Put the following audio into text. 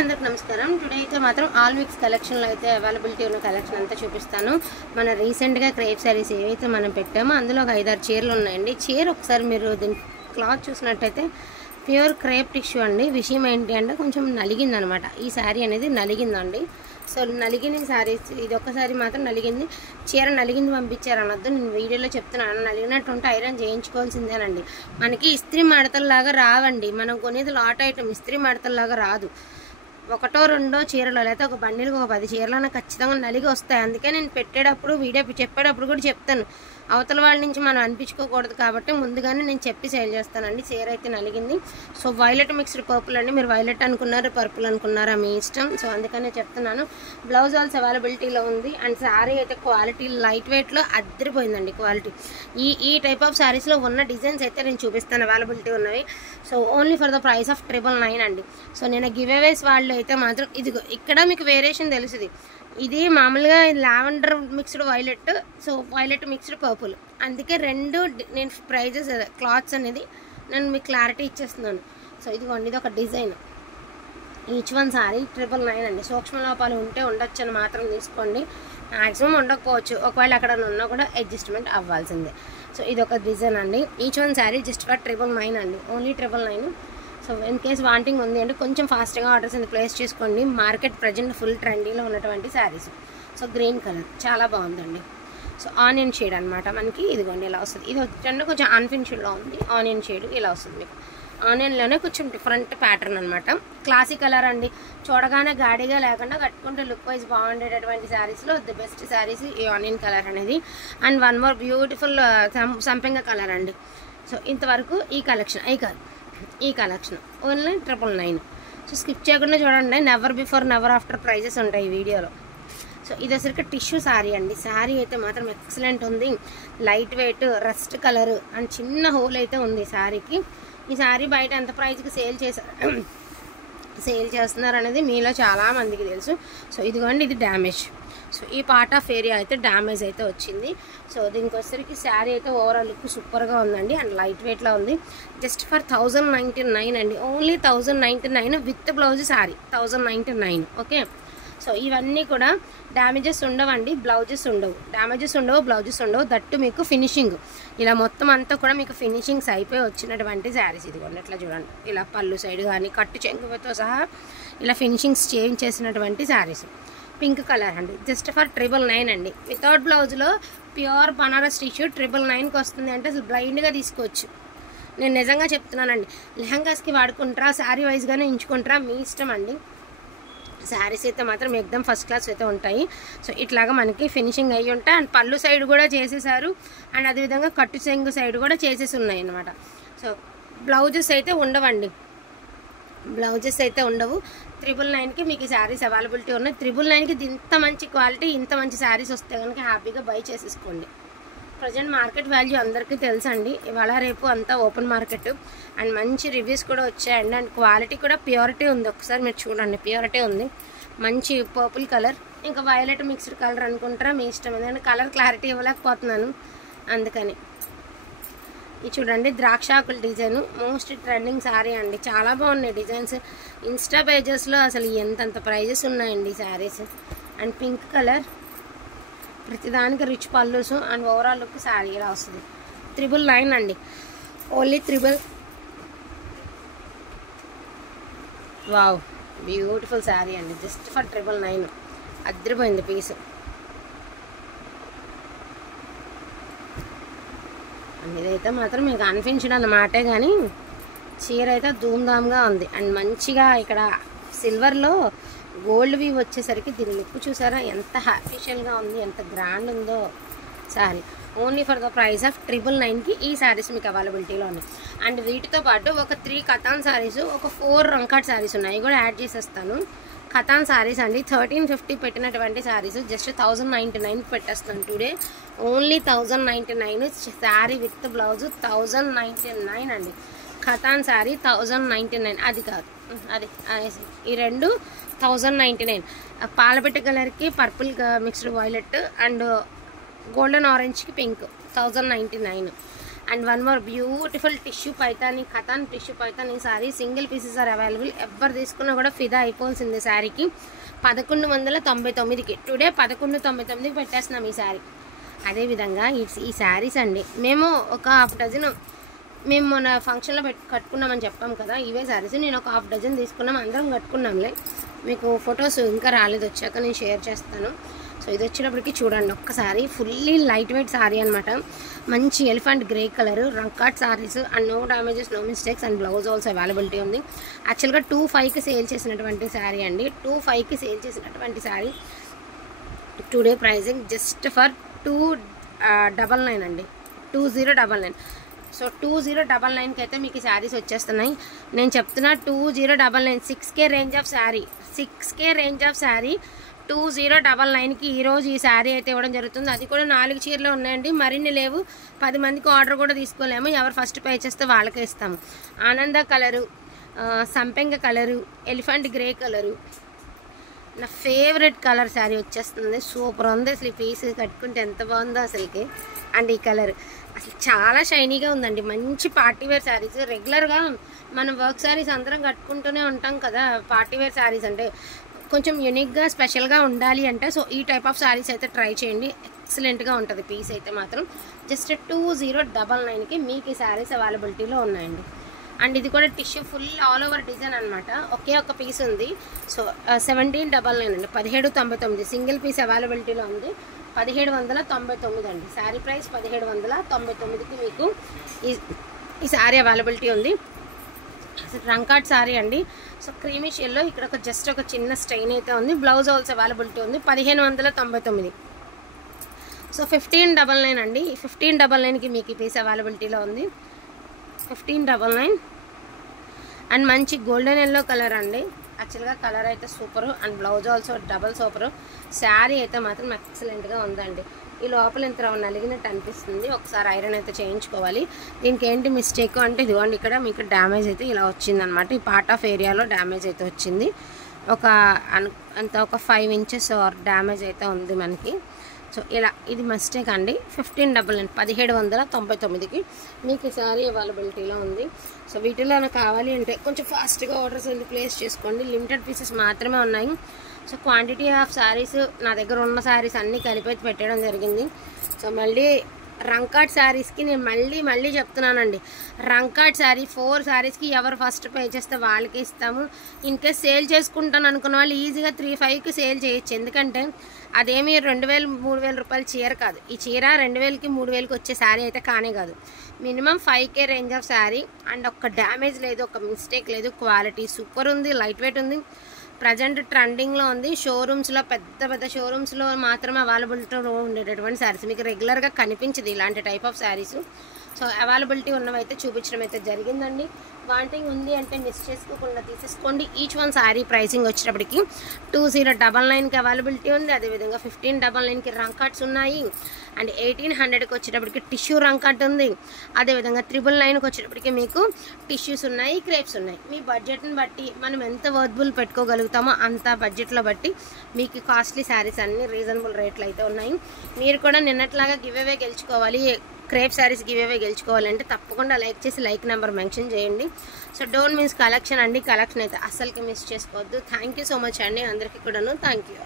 అందరికి నమస్కారం. టుడే అయితే మాత్రం ఆల్ మిక్స్ కలెక్షన్లో అయితే అవైలబిలిటీ ఉన్న కలెక్షన్ అంతా చూపిస్తాను. మన రీసెంట్గా క్రేప్ సారీస్ ఏవైతే మనం పెట్టామో అందులో ఒక 5-6 చీరలు ఉన్నాయండి. చీర ఒకసారి మీరు దీని క్లాత్ చూసినట్టయితే ప్యూర్ క్రేప్ టిష్యూ అండి. విషయం ఏంటి అంటే కొంచెం నలిగిందనమాట. ఈ శారీ అనేది నలిగిందండి. సో నలిగిన శారీస్ ఇది ఒక్కసారి మాత్రం నలిగింది. చీర నలిగింది పంపించారు అనొద్దు, నేను వీడియోలో చెప్తున్నాను. నలిగినట్టు ఉంటే ఐరన్ చేయించుకోవాల్సిందేనండి. మనకి ఇస్త్రీ మడతల్లాగా రావండి. మనం కొనేది లాట్ ఐటమ్, ఇస్త్రీ మడతల్లాగా రాదు. ఒకటో రెండో చీరలో లేకపోతే ఒక బండిలకు ఒక 10 చీరలన్నా ఖచ్చితంగా నలిగి వస్తాయి. అందుకే నేను పెట్టేటప్పుడు వీడియో చెప్పేటప్పుడు కూడా చెప్తాను, అవతల వాళ్ళ నుంచి మనం అనిపించుకోకూడదు కాబట్టి ముందుగానే నేను చెప్పి సేల్ చేస్తానండి. చీర అయితే నలిగింది. సో వైలెట్ మిక్స్డ్ పర్పుల్ అండి. మీరు వైలెట్ అనుకున్నారు, పర్పుల్ అనుకున్నారా మీ ఇష్టం. సో అందుకనే చెప్తున్నాను. బ్లౌజ్ ఆల్స్ అవైలబిలిటీలో ఉంది. అండ్ శారీ అయితే క్వాలిటీ లైట్ వెయిట్లో అద్దరిపోయిందండి క్వాలిటీ. ఈ టైప్ ఆఫ్ శారీస్లో ఉన్న డిజైన్స్ అయితే నేను చూపిస్తాను, అవైలబిలిటీ ఉన్నవి. So only for the price of 999 అండి. సో నేను గివ్ అవేస్ వాళ్ళు అయితే మాత్రం ఇదిగో ఇక్కడ మీకు వేరియేషన్ తెలుస్తుంది. ఇది మామూలుగా lavender mixed violet, so violet mixed purple. అందుకే రెండు నేను ప్రైజెస్ క్లాత్స్ అనేది నేను మీకు క్లారిటీ ఇచ్చేస్తున్నాను. సో ఇదిగోండి, ఇది ఒక డిజైన్. ఈచ్ వన్ సారీ 999 అండి. సూక్ష్మ లోపాలు ఉంటే ఉండొచ్చు అని మాత్రం తీసుకోండి. మ్యాక్సిమం ఉండకపోవచ్చు, ఒకవేళ అక్కడ ఉన్నా కూడా అడ్జస్ట్మెంట్ అవ్వాల్సిందే. సో ఇది ఒక డిజైన్ అండి. Each one sari just for 999 అండి. Only 999. So in case wanting ఉంది అంటే కొంచెం ఫాస్ట్గా ఆర్డర్స్ అనేది ప్లేస్ చేసుకోండి. మార్కెట్ ప్రజెంట్ ఫుల్ ట్రెండీలో ఉన్నటువంటి శారీస్. సో గ్రీన్ కలర్ చాలా బాగుందండి. సో ఆనియన్ షేడ్ అనమాట మనకి. ఇదిగోండి ఇలా వస్తుంది. ఇది వచ్చి కొంచెం అన్ఫినిష్డ్లో ఉంది. ఆనియన్ షేడ్ ఇలా వస్తుంది మీకు. ఆనియన్లోనే కొంచెం డిఫరెంట్ ప్యాటర్న్ అనమాట. క్లాసిక్ కలర్ అండి. చూడగానే గాడిగా లేకుండా కట్టుకుంటే లుక్ వైజ్ బాగుండేటటువంటి శారీస్లో ది బెస్ట్ శారీస్ ఈ ఆనియన్ కలర్ అనేది. అండ్ వన్ మోర్ బ్యూటిఫుల్ సంపెంగ కలర్ అండి. సో ఇంతవరకు ఈ కలెక్షన్ ఈ కలెక్షన్ ఓన్లీ 999. సో స్కిప్ చేయకుండా చూడండి. Never before never after prizes ఉంటాయి ఈ వీడియోలో. సో ఇది వచ్చరికి టిష్యూ శారీ అండి. శారీ అయితే మాత్రం ఎక్సలెంట్ ఉంది. Light weight, rust colour and చిన్న హోల్ అయితే ఉంది శారీకి. ఈ శారీ బయట ఎంత ప్రైస్కి సేల్ చేస్తున్నారు అనేది మీలో చాలామందికి తెలుసు. సో ఇదిగోండి, ఇది డ్యామేజ్. సో ఈ పార్ట్ ఆఫ్ ఏరియా అయితే డ్యామేజ్ అయితే వచ్చింది. సో దీనికి వచ్చేసరికి శారీ అయితే ఓవరాల్ లుక్ సూపర్గా ఉందండి. అండ్ లైట్ వెయిట్లో ఉంది. జస్ట్ ఫర్ 1099 అండి. Only 1099 with blouse sari 1099. Okay. So ఇవన్నీ కూడా డ్యామేజెస్ ఉండవండి, బ్లౌజెస్ ఉండవు. డ్యామేజెస్ ఉండవు, బ్లౌజెస్ ఉండవు. దట్టు మీకు ఫినిషింగ్ ఇలా మొత్తం అంతా కూడా మీకు ఫినిషింగ్స్ అయిపోయి వచ్చినటువంటి శారీస్. ఇదిగోండి ఇట్లా చూడండి. ఇలా పళ్ళు సైడ్ కానీ కట్టు చెంగుతో సహా ఇలా ఫినిషింగ్స్ చేంజ్ చేసినటువంటి శారీస్. పింక్ కలర్ అండి. జస్ట్ ఫర్ 999 అండి. వితౌట్ బ్లౌజ్లో ప్యూర్ బనారస్ టిష్యూ 999కి వస్తుంది అంటే అసలు బ్లైండ్గా తీసుకోవచ్చు. నేను నిజంగా చెప్తున్నానండి. లెహంగాస్కి వాడుకుంటారా, శారీ వైజ్గానే ఎంచుకుంటారా, మీ ఇష్టం అండి. శారీస్ అయితే మాత్రం ఎక్దమ్ ఫస్ట్ క్లాస్ అయితే ఉంటాయి. సో ఇట్లాగా మనకి ఫినిషింగ్ అయ్యి ఉంటాయి. అండ్ పళ్ళు సైడ్ కూడా చేసేసారు. అండ్ అదేవిధంగా కట్టు చెంగు సైడ్ కూడా చేసేసి ఉన్నాయి అన్నమాట. సో బ్లౌజెస్ అయితే ఉండవండి. బ్లౌజెస్ అయితే ఉండవు. 999కి మీకు శారీస్ అవైలబిలిటీ ఉన్నాయి. 999కి ఇంత మంచి క్వాలిటీ, ఇంత మంచి శారీస్ వస్తే కనుక హ్యాపీగా బై చేసేసుకోండి. ప్రజెంట్ మార్కెట్ వాల్యూ అందరికీ తెలుసండి. ఇవాళ రేపు అంతా ఓపెన్ మార్కెట్. అండ్ మంచి రివ్యూస్ కూడా వచ్చాయండి. అండ్ క్వాలిటీ కూడా ప్యూరిటీ ఉంది. ఒకసారి మీరు చూడండి, ప్యూరిటీ ఉంది. మంచి పర్పుల్ కలర్, ఇంకా వైలెట్ మిక్స్డ్ కలర్ అనుకుంటారా, మీ ఇష్టం. ఎందుకంటే కలర్ క్లారిటీ ఇవ్వలేకపోతున్నాను అందుకని. ఇది చూడండి, ద్రాక్షాకుల డిజైన్. మోస్ట్ ట్రెండింగ్ శారీ అండి. చాలా బాగున్నాయి డిజైన్స్. ఇన్స్టా పేజెస్లో అసలు ఎంతంత ప్రైజెస్ ఉన్నాయండి శారీస్. అండ్ పింక్ కలర్, ప్రతిదానికి rich pallus. And overall look sari ఇలా వస్తుంది. 999 అండి. ఓన్లీ వావ్, బ్యూటిఫుల్ శారీ అండి. Just for 999. అద్దరిపోయింది పీస్. ఇదైతే మాత్రం మీకు అనిపించడం అన్నమాటే, కానీ చీర అయితే ధూమ్ధామ్గా ఉంది. అండ్ మంచిగా ఇక్కడ సిల్వర్లో గోల్డ్ వీవ్ వచ్చేసరికి దీని లుక్ చూసారా ఎంత హ్యాపీషియల్గా ఉంది, ఎంత గ్రాండ్ ఉందో sari. Only for the price of 999కి ఈ శారీస్ మీకు అవైలబిలిటీలో ఉన్నాయి. అండ్ వీటితో పాటు ఒక 3 కథాన్ శారీస్, ఒక 4 రంకాట్ శారీస్ ఉన్నాయి. కూడా యాడ్ చేసేస్తాను. కథాన్ శారీస్ అండి. 1350 పెట్టినటువంటి శారీస్ జస్ట్ 1099కి పెట్టేస్తాను today. Only 1099. Sari with blouse 1099 అండి. ఖతాన్ శారీ 1099. అది కాదు, అది ఈ రెండు 1099. పాలపెట్ట కలర్కి purple mixed violet and golden ఆరెంజ్కి pink 1099. And one more beautiful tissue Paithani katan tissue Paithani sari single pieces are available. ఎవరు తీసుకున్నా కూడా ఫిదా అయిపోవాల్సింది శారీకి. 1199కి టుడే 1199కి పెట్టేస్తున్నాం ఈ శారీ. అదేవిధంగా ఈ శారీస్ అండి మేము ఒక హాఫ్ డజన్ మేము మన ఫంక్షన్లో కట్టుకున్నామని చెప్పాం కదా, ఇవే శారీస్ నేను ఒక హాఫ్ డజన్ తీసుకున్నాం, అందరం కట్టుకున్నాంలే. మీకు ఫొటోస్ ఇంకా రాలేదు, వచ్చాక నేను షేర్ చేస్తాను. సో ఇది వచ్చేటప్పటికి చూడండి ఒక్కసారి, ఫుల్లీ లైట్ వెయిట్ శారీ అనమాట. మంచి elephant grey colour Rangkat saris and no damages no mistakes and blouse also availability ఉంది. యాక్చువల్గా 2500కి సేల్ చేసినటువంటి శారీ అండి, 2500కి సేల్ చేసినటువంటి sari today pricing just for 299 అండి, 2099. సో 2099కి అయితే మీకు ఈ శారీస్ వచ్చేస్తున్నాయి. నేను చెప్తున్నా 2099 6K range of sari, 6K range of sari 2099కి ఈరోజు ఈ శారీ అయితే ఇవ్వడం జరుగుతుంది. అది కూడా 4 చీరలు ఉన్నాయండి, మరిన్ని లేవు. 10 మందికి ఆర్డర్ కూడా తీసుకోలేము, ఎవరు ఫస్ట్ పే చేస్తే వాళ్ళకే ఇస్తాము. ఆనంద కలరు, సంపెంగ కలరు, ఎలిఫెంట్ గ్రే కలరు, నా ఫేవరెట్ కలర్ శారీ వచ్చేస్తుంది. సూపర్ ఉంది అసలు, ఈ పీస్ కట్టుకుంటే ఎంత బాగుందో అసలుకి. అండ్ ఈ కలర్ అసలు చాలా షైనీగా ఉందండి, మంచి పార్టీవేర్ శారీస్. రెగ్యులర్గా మనం వర్క్ శారీస్ అందరం కట్టుకుంటూనే ఉంటాం కదా, పార్టీవేర్ శారీస్ అంటే కొంచెం యూనిక్గా స్పెషల్గా ఉండాలి అంటే సో ఈ టైప్ ఆఫ్ శారీస్ అయితే ట్రై చేయండి, ఎక్సలెంట్గా ఉంటుంది పీస్ అయితే మాత్రం. జస్ట్ 2099కి మీకు ఈ శారీస్ అవైలబిలిటీలో ఉన్నాయండి. అండ్ ఇది కూడా tissue full all over design అనమాట, ఒకే ఒక పీస్ ఉంది. సో 1799 అండి, 1799 సింగిల్ పీస్ అవైలబిలిటీలో ఉంది. 1799 అండి శారీ ప్రైస్, 1799కి మీకు ఈ శారీ అవైలబిలిటీ ఉంది. రంకాట్ శారీ అండి. సో క్రీమిష్ ఎల్లో, ఇక్కడ ఒక జస్ట్ ఒక చిన్న స్టెయిన్ అయితే ఉంది. బ్లౌజ్ ఆల్సో అవైలబిలిటీ ఉంది. 1599. సో 1599 అండి, 1599కి మీకు ఈ పీస్ అవైలబిలిటీలో ఉంది. 1599 అండ్ మంచి గోల్డెన్ ఎల్లో కలర్ అండి. యాక్చువల్గా కలర్ అయితే super and blouse also double super. Sari అయితే మాత్రం ఎక్సలెంట్గా ఉందండి. ఈ లోపల ఎంత నలిగినట్టు అనిపిస్తుంది, ఒకసారి ఐరన్ అయితే చేయించుకోవాలి. దీనికి ఏంటి మిస్టేక్ అంటే ఇదిగోండి ఇక్కడ మీకు డ్యామేజ్ అయితే ఇలా వచ్చిందనమాట. ఈ పార్ట్ ఆఫ్ ఏరియాలో డ్యామేజ్ అయితే వచ్చింది, ఒక 5 ఇంచెస్ డ్యామేజ్ అయితే ఉంది మనకి. సో ఇలా ఇది మిస్టేక్ అండి. 1599 1799కి మీకు ఈ శారీ అవైలబిలిటీలో ఉంది. సో వీటిలో కావాలి అంటే కొంచెం ఫాస్ట్గా ఆర్డర్స్ అన్ని ప్లేస్ చేసుకోండి, లిమిటెడ్ పీసెస్ మాత్రమే ఉన్నాయి. సో క్వాంటిటీ ఆఫ్ శారీస్ నా దగ్గర ఉన్న శారీస్ అన్నీ కలిపి పెట్టడం జరిగింది. సో మళ్ళీ రంకాట్ శారీస్కి నేను మళ్ళీ చెప్తున్నానండి, రంకాట్ శారీ 4 శారీస్కి ఎవరు ఫస్ట్ పే చేస్తే వాళ్ళకి ఇస్తాము. ఇన్కేస్ సేల్ చేసుకుంటాను అనుకున్న వాళ్ళు ఈజీగా 3,500కి సేల్ చేయొచ్చు, ఎందుకంటే అదేమి 2,000-3,000 రూపాయల చీర కాదు. ఈ చీర 2,000కి 3,000కి వచ్చే శారీ అయితే కానే కాదు. Minimum 5K range of sari and ఒక్క డ్యామేజ్ లేదు, ఒక మిస్టేక్ లేదు, క్వాలిటీ సూపర్ ఉంది, లైట్ వెయిట్ ఉంది. ప్రజెంట్ ట్రెండింగ్లో ఉంది. షోరూమ్స్లో పెద్ద షోరూమ్స్లో మాత్రమే అవైలబిలిటీలో ఉండేటటువంటి శారీస్, మీకు రెగ్యులర్గా కనిపించదు ఇలాంటి type of saris. So availability ఉన్నవైతే చూపించడం అయితే జరిగిందండి. వాంటింగ్ ఉంది అంటే మిస్ చేసుకోకుండా తీసేసుకోండి. ఈచ్ వన్ శారీ ప్రైసింగ్ వచ్చేటప్పటికి 2099కి అవైలబిలిటీ ఉంది. అదేవిధంగా 1599కి రంకాట్స్ ఉన్నాయి అండ్ 1800కి వచ్చేటప్పటికి టిష్యూ రంకాట్ ఉంది. అదేవిధంగా 999కి వచ్చేటప్పటికి మీకు టిష్యూస్ ఉన్నాయి, క్రేప్స్ ఉన్నాయి. మీ బడ్జెట్ని బట్టి మనం ఎంత వర్తబుల్ పెట్టుకోగలుగుతామో అంత బడ్జెట్లో బట్టి మీకు కాస్ట్లీ శారీస్ అన్ని రీజనబుల్ రేట్లు అయితే ఉన్నాయి. మీరు కూడా నిన్నట్లాగా గివ్ అవే గెలుచుకోవాలి, క్రేప్ శారీస్ గివ్ అవే గెలుచుకోవాలంటే తప్పకుండా లైక్ చేసి లైక్ నెంబర్ మెన్షన్ చేయండి. సో డోంట్ మిస్ కలెక్షన్ అండి, కలెక్షన్ అయితే అస్సలకి మిస్ చేసుకోవద్దు. థ్యాంక్ యూ సో మచ్ అండి అందరికీ కూడాను. Thank you.